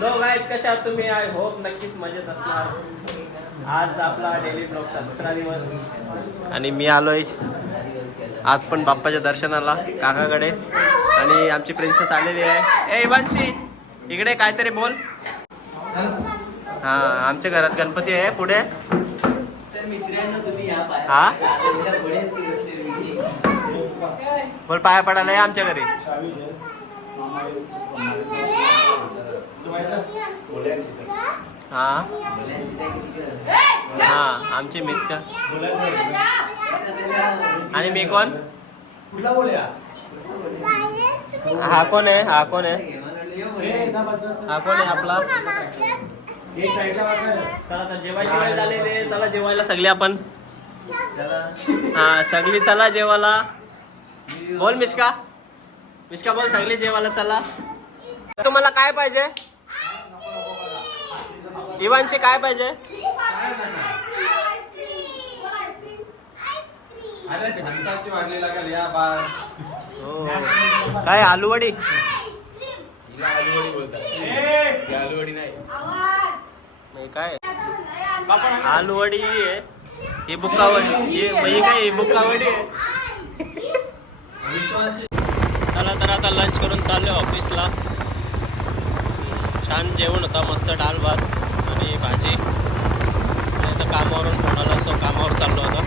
Low guys, कशा आहात तुम्ही? आय होप नक्कीच मजेत असणार. आज आपला डेली ब्लॉगचा दुसरा दिवस आणि मी आलोय आज पण बाप्पाच्या दर्शनाला काकाकडे. आणि आमची प्रिन्सेस आलेली आहे. ए इवांशी, इकडे काहीतरी बोल. हा, आमच्या घरात गणपती आहे पुढे. हा बोल, पाया पडायला आहे आमच्या घरी. हा हा, आमची मित्र. आणि मी कोण? हा कोण आहे? हा कोण आहे? हा कोण आहे आपला? चला तर जेवायची वेळ झालेली. चला जेवायला सगळे आपण. हा सगळी चला जेवायला. बोल मिश्का, मिश्का बोल, सगळी जेवायला चला. तुम्हाला काय पाहिजे? इवांशी काय पाहिजे? काय आलूवडी? आलूवडी नाही काय, आलूवडी आहे ही. बुक्कावडी ही काय? ही बुक्कावडी आहे. चला तर आता लंच करून चाललो ऑफिसला. छान जेवण होता, मस्त डाळ भात आणि भाजी. आता कामावरून फोन आला असतो, कामावर चाललो होतो.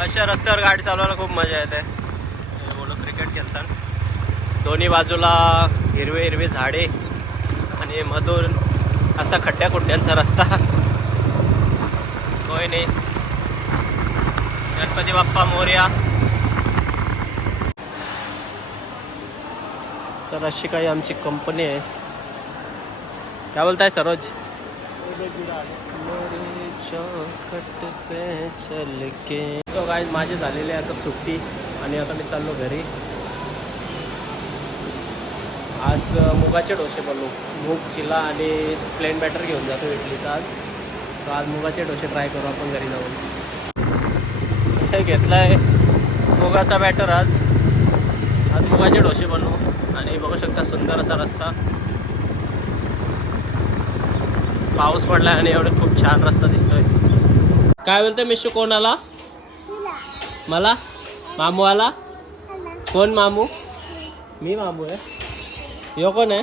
अशा रस्त्यावर गाडी चालवायला खूप मजा येते. बोलो क्रिकेट खेळतात. दोन्ही बाजूला हिरवे हिरवे झाडे आणि मधून असा खड्ड्या खुड्ड्यांचा रस्ता. कोई नाही. गणपती बाप्पा मोरया. तर अशी काही आमची कंपनी आहे. काय बोलताय सरोज? सो गाईज, माझे झालेले आता सुट्टी आणि आता मी चाललो घरी. आज मुगाचे डोसे बनवू. मूग चिला आणि प्लेन बॅटर घेऊन जातो इडलीचा आज. तर आज मुगाचे डोसे ट्राय करू आपण घरी जाऊन. हे घेतलं आहे मुगाचा बॅटर. आज मुगाचे डोसे बनवू. आणि बघू शकता सुंदर असा रस्ता. पाऊस पडलाय आणि एवढं खूप छान रस्ता दिसतोय. काय बोलतोय मिशू? कोण आला? मला मामू आला. कोण मामू? मी मामू आहे. यो कोण आहे?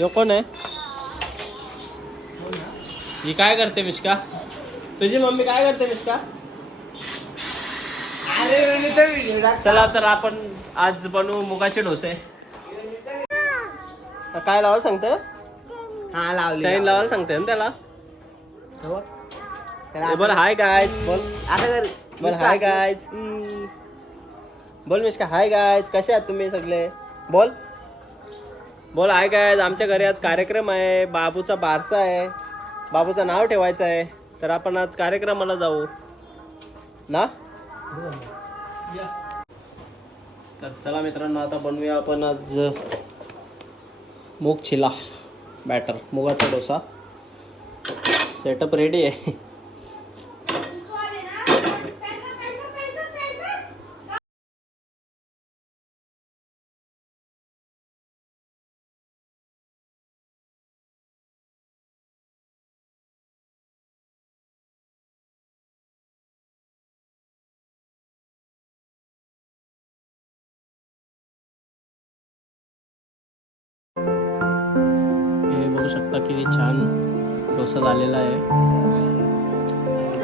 यो कोण आहे? ही काय करते मिश्का? तुझी मम्मी काय करते मिश्का? चला तर आपण आज बनवू मुगाचे डोसे. काय लावायला सांगते? हा लावली. चैन लावायला सांगते ना त्याला. बोल हाय गायज. बोल आता कर. बोल हाय गायज. बोल मिश्का हाय गायज. कसे आहात तुम्ही सगळे? बोल बोल हाय गायज. आमच्या घरी आज कार्यक्रम आहे. बाबूचा बारसा आहे. बाबूचं नाव ठेवायचं आहे. तर आपण आज कार्यक्रमाला जाऊ ना. तर चला मित्रांनो, आता बनवूया आपण आज मूग चिला बॅटर. मुगाचा डोसा सेटअप रेडी आहे. बघू शकता किती छान डोसा झालेला आहे.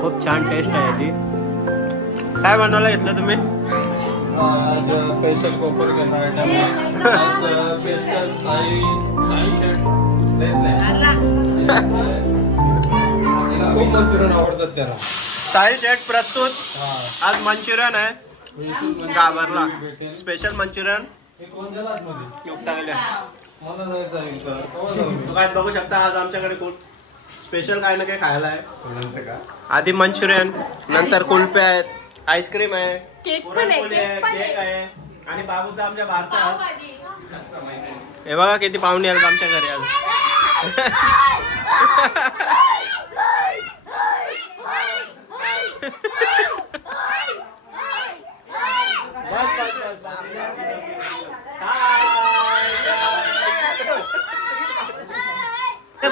खूप छान टेस्ट आहे याची. काय बनवायला घेतलं तुम्ही? स्पेशल कोपर घेणार स्पेशल साई शेट. खूप मंचुरियन आवडतात त्याला. साई शेट प्रस्तुत आज मंचुरियन आहे. गावरला स्पेशल मंचुरियन. काय बघू शकता आज आमच्याकडे स्पेशल काय ना काय खायला आहे. आधी मंचुरियन, नंतर कुल्फे आहेत, आईस्क्रीम आहे, पुरणपोळी आहे, केक आहे आणि बाबूचा आमच्या बारसा आहे. हे बघा किती पाहुणे आले आमच्या घरी आज.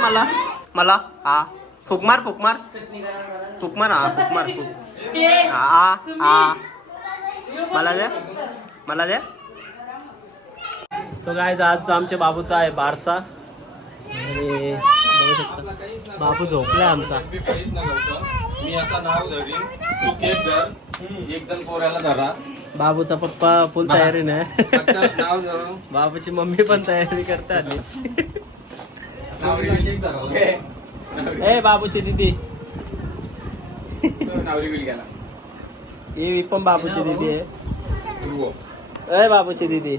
मला मला हा फुकमार फुकमार फुकमार हा फुकमार फुक हा हा मला द्या मला द्या. सो गाईज आज आमच्या बाबूचा आहे बारसा आणि बघू शकता बाबू झोपलाय आमचा. मी आता नाव धरीन, तू केक धर, एक जण पोऱ्याला धरा. बाबूचा पप्पा फुल तयारी नाही. आता नाव धरून बाबूची मम्मी पण तयारी करते आली. नावरीला केक धरा. ए बाबूची दीदी नावरी बिल गेला. ही पण बाबूची दीदी आहे. ए बाबूची दीदी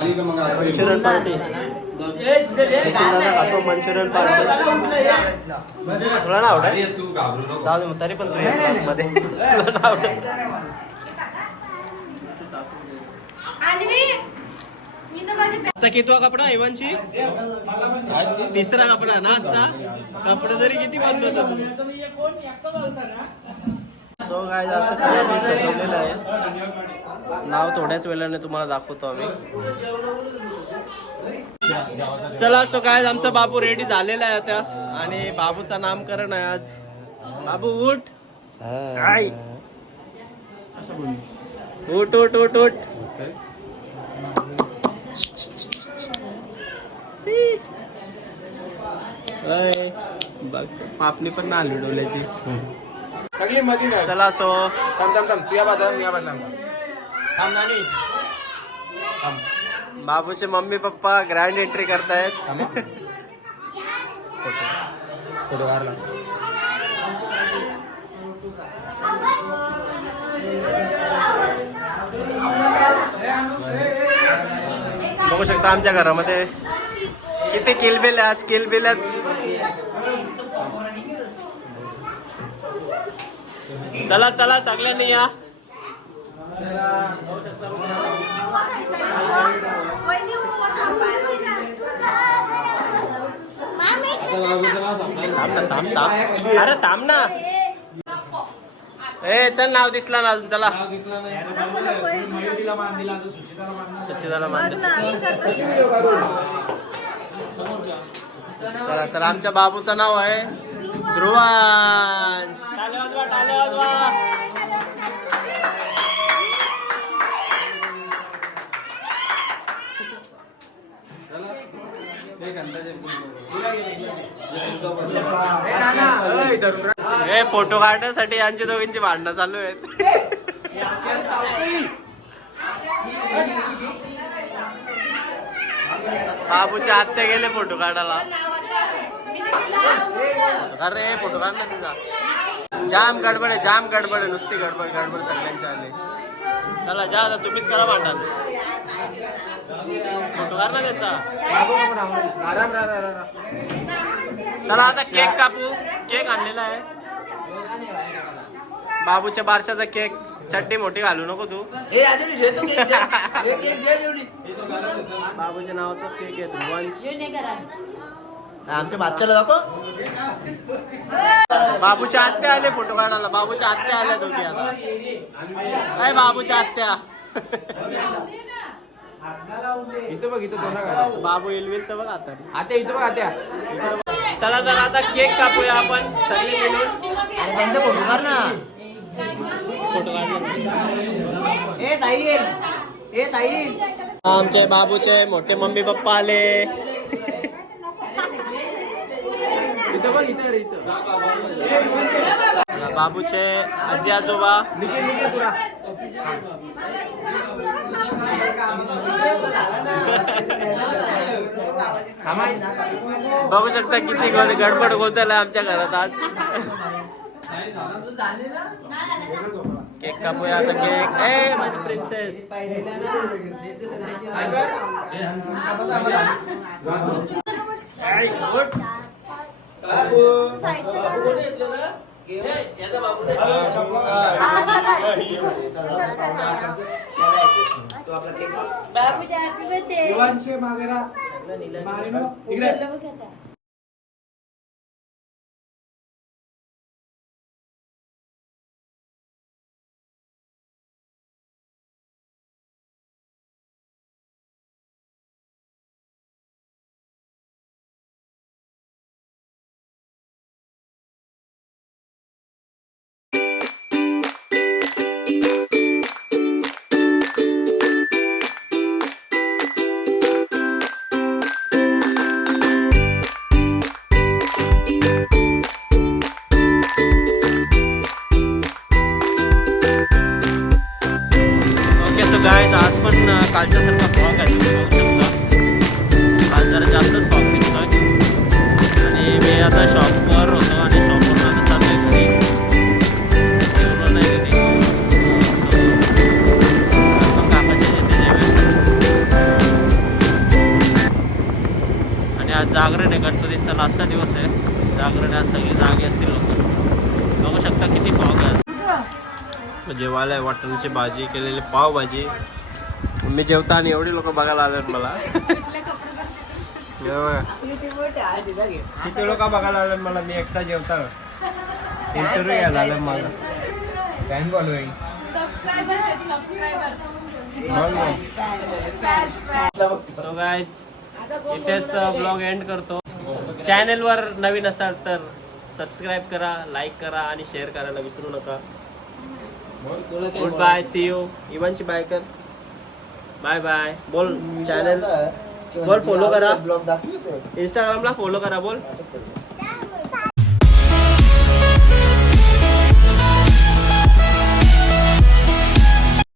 मंचुरियन पार्टी मंचुरियन पार्टी तुला ना आवडेल तू घाबरू नको. जाऊ दे मग तरी पण तू ये मध्ये तुला ना आवडेल. आजचा कितवा कपडा इवांशी तिसरा कपडा ना आजचा कपडा जरी किती बंद होता सो गाय असं काय मी सजवलेलं आहे. नाव थोड्याच वेळाने तुम्हाला दाखवतो आम्ही. चला सो काय आमचा बाबू रेडी झालेला आहे आता आणि बाबूचं नामकरण आहे आज. बाबू उठ आई उठ उठ उठ उठ. पापणी पण ना आली डोल्याची. सगळी मधी नाही. चला सो थांब थांब थांब, तू या बाजूला, मी या बाजूला. थांब नानी. बाबूचे मम्मी पप्पा ग्रँड एंट्री करतायत. फोटो काढला. बघू शकता आमच्या घरामध्ये किती किलबिल आहे आज. किलबिलच. चला चला सगळ्यांनी या. थांब ना थांब थांब अरे थांब ना. ए चल नाव दिसला ना अजून. चला सुचिताला मान चला. तर आमच्या बाबूचं नाव आहे ध्रुवांश. टाळे वाजवा टाळे वाजवा. हे फोटो काढण्यासाठी यांची दोघींची भांडणं चालू आहेत. बाबूच्या आत्या गेले फोटो काढायला. अरे फोटो काढ ना तुझा. जाम गडबड आहे जाम गडबड आहे. नुसती गडबड गडबड सगळ्यांच्या आले. चला जा आता तुम्हीच करा भांडण. फोटो काढ ना त्यांचा. चला आता केक कापू. केक आणलेला आहे बाबूच्या बारशाचा केक. चड्डी मोठी घालू नको तू. बाबूच्या नावाचा केक आहे ध्रुवांश. आमच्या बादशाला दाखव. बाबूच्या आत्या आले फोटो काढायला. बाबूच्या आत्या आल्या दोघी आता. काय बाबूच्या आत्या. इथं बघ, इथं कोणा बाबू येईल तर बघ आता. आत्या इथं बघ आत्या. चला तर आता केक कापूया आपण सगळे मिळून. अरे त्यांचा फोटो काढ ना. फोटो काढला. ए साहिल ए साहिल. आमचे बाबूचे मोठे मम्मी पप्पा आले. इथं बघ, इथं इथं. बाबूचे आजी आजोबा. बघू शकता किती गडबड गोंधळ आहे आमच्या घरात आज. केक कापूया आता. केक ए माझी प्रिन्सेस. बाबूजी हॅपी बर्थडे. आज जागरण आहे, गणपतीचा लास्टचा दिवस आहे. जागरण आज सगळी जागे असतील लोक. बघू शकता किती फॉग आहे. जेवायला आहे वाटणची भाजी केलेली पावभाजी. मी जेवता आणि एवढी लोक बघायला आलेत मला. किती लोक बघायला आले मला. मी एकटा जेवता इंटरव्ह्यू घ्यायला आलं मला. Fan following. सो गाईज इथेच ब्लॉग एंड करतो. चॅनेलवर नवीन असाल तर सबस्क्राईब करा, लाईक करा आणि शेअर करायला विसरू नका. Good bye, see you. इवानची बाय कर. बाय बाय बोल. चॅनल बोल फॉलो करा. ब्लॉग दाखवतो इंस्टाग्रामला फॉलो करा बोल.